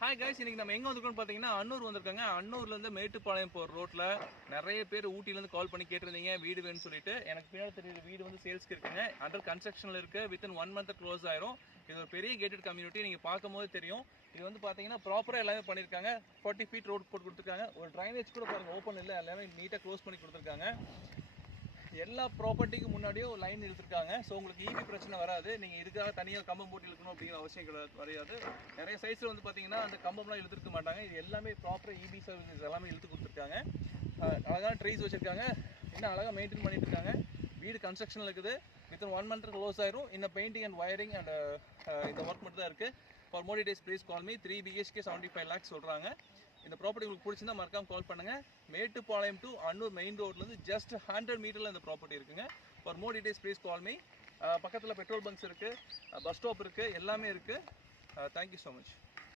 Hi guys, இன்னைக்கு நம்ம எங்கே வந்துருக்கோம்னு பார்த்தீங்கன்னா அன்னூர் வந்திருக்காங்க. அன்னூர்லேருந்து மேட்டுப்பாளையம் போகிற ரோட்டில் நிறைய பேர் ஊட்டிலேருந்து கால் பண்ணி கேட்டிருந்தீங்க வீடு வேணும்னு சொல்லிட்டு. எனக்கு பின்னாடி தெரியுற வீடு வந்து சேல்ஸ்க்கு இருக்குங்க. அண்டர் கன்ஸ்ட்ரக்ஷனில் இருக்குது. வித்தின் 1 month க்ளோஸ் ஆயிரும். இது ஒரு பெரிய கேட்டட் கம்யூனிட்டி. நீங்கள் பார்க்கும்போது தெரியும். இது வந்து பார்த்தீங்கன்னா ப்ராப்பராக எல்லாமே பண்ணியிருக்காங்க. 40 feet ரோடு போட்டு கொடுத்துருக்காங்க. ஒரு ட்ரைனேஜ் கூட பாருங்கள் ஓப்பன் இல்லை, எல்லாமே நீட்டாக க்ளோஸ் பண்ணி கொடுத்துருக்காங்க. எல்லா ப்ராப்பர்ட்டிக்கு முன்னாடியும் லைன் இழுத்துருக்காங்க. ஸோ உங்களுக்கு ஈபி பிரச்சனை வராது. நீங்கள் இதுக்காக தனியாக கம்பம் போட்டு இழுக்கணும் அப்படிங்கிற அவசியம் கிடையாது. நிறைய சைஸில் வந்து பார்த்தீங்கன்னா அந்த கம்பம்லாம் இழுத்துருக்க மாட்டாங்க. இது எல்லாமே ப்ராப்பராக ஈபி சர்வீசஸ் எல்லாமே இழுத்து கொடுத்துருக்காங்க. அழகான ட்ரீஸ் வச்சுருக்காங்க. இன்னும் அழகாக மெயின்டைன் பண்ணிட்டு இருக்காங்க. வீடு கன்ஸ்ட்ரக்ஷனில் இருக்குது. வித்தின் 1 month க்ளோஸ் ஆயிரும். இன்னும் பெயிண்டிங் அண்ட் வயரிங் அண்ட் இந்த ஒர்க் மட்டும் தான் இருக்குது. For more details please call me. 3 BHK 75 lakhs சொல்கிறாங்க. இந்த ப்ராப்பர்ட்டி உங்களுக்கு பிடிச்சிருந்தா மறக்காம கால் பண்ணுங்கள். மேட்டுப்பாளையம் டு அன்னூர் மெயின் ரோட்லேருந்து ஜஸ்ட் 100 மீட்டரில் இந்த ப்ராப்பர்ட்டி இருக்குங்க. For more details please call me. பக்கத்தில் பெட்ரோல் பங்க்ஸ் இருக்குது, பஸ் ஸ்டாப் இருக்குது, எல்லாமே இருக்குது. Thank you so much.